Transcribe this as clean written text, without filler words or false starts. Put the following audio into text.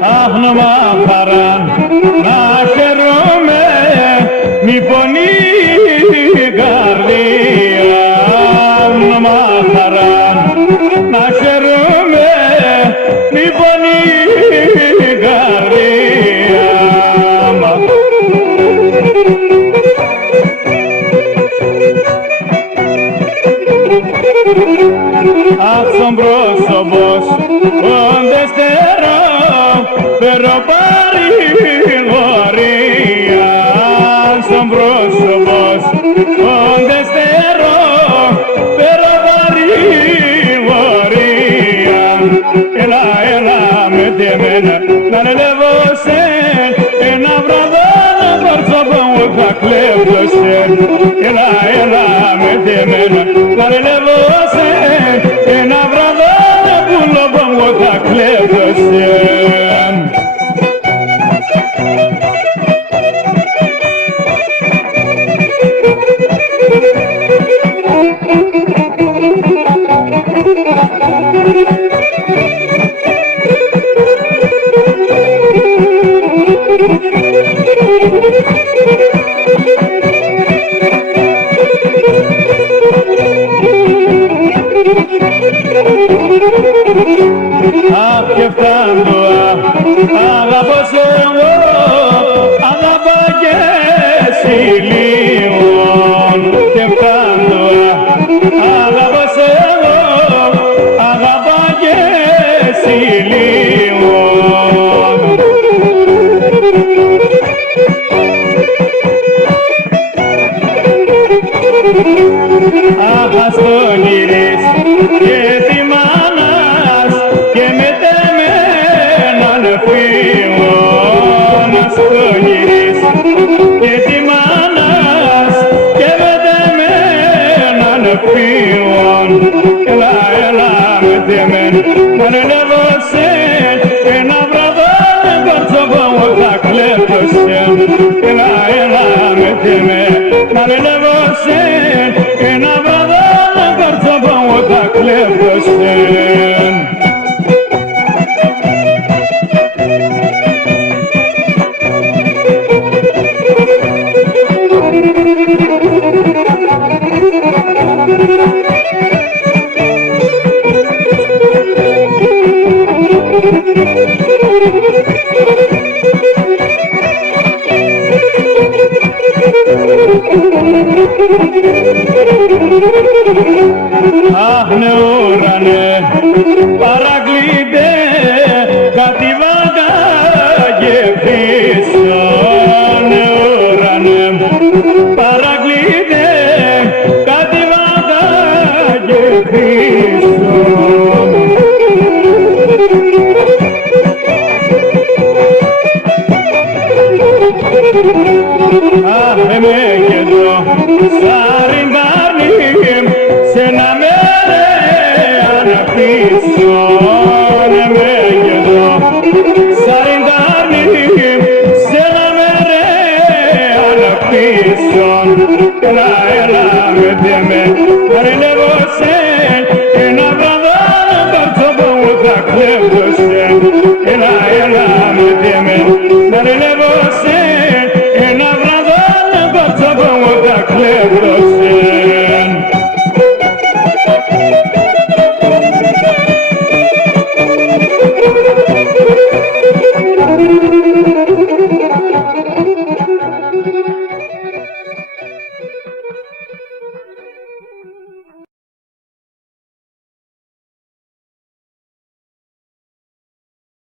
Άχνωμα χαράν να χαίρομαι, μη πονεί η καρδία. Άχνωμα χαράν να χαίρομαι, μη πονεί η καρδία. Αχ, στον πρόσωπος όντες τερό, pero παρηγορία. Στον πρόσωπος όντες τερό, pero παρηγορία. Έλα, έλα με τη εμένα να ρελεύω σεν, ένα βραδάνο πρόσωπο μου θα κλέβω σεν. Έλα, έλα με τη εμένα να ρελεύω σεν, ένα βραδάνο πουλόπο μου θα κλέβω σεν. Αχ, και φτάνω, αγαπώ σε εγώ, αγαπώ και εσύ λίγον. Και φτάνω, αγαπώ σε εγώ, αγαπώ και εσύ λίγον. Αχ, ας το γυρίσει και τη μάνας και μετεμέναν φύγων. Ας το γυρίσει και τη μάνας και μετεμέναν φύγων. Έλα, έλα μετεμένα να ρελεύω σεν, ένα βραδάνο κορτσόπο μου θα κλέβω σεν. Έλα, έλα μετεμένα να ρελεύω σεν, ένα βραδάνο κορτσόπο μου θα κλέβω σεν. Αχ, ναι,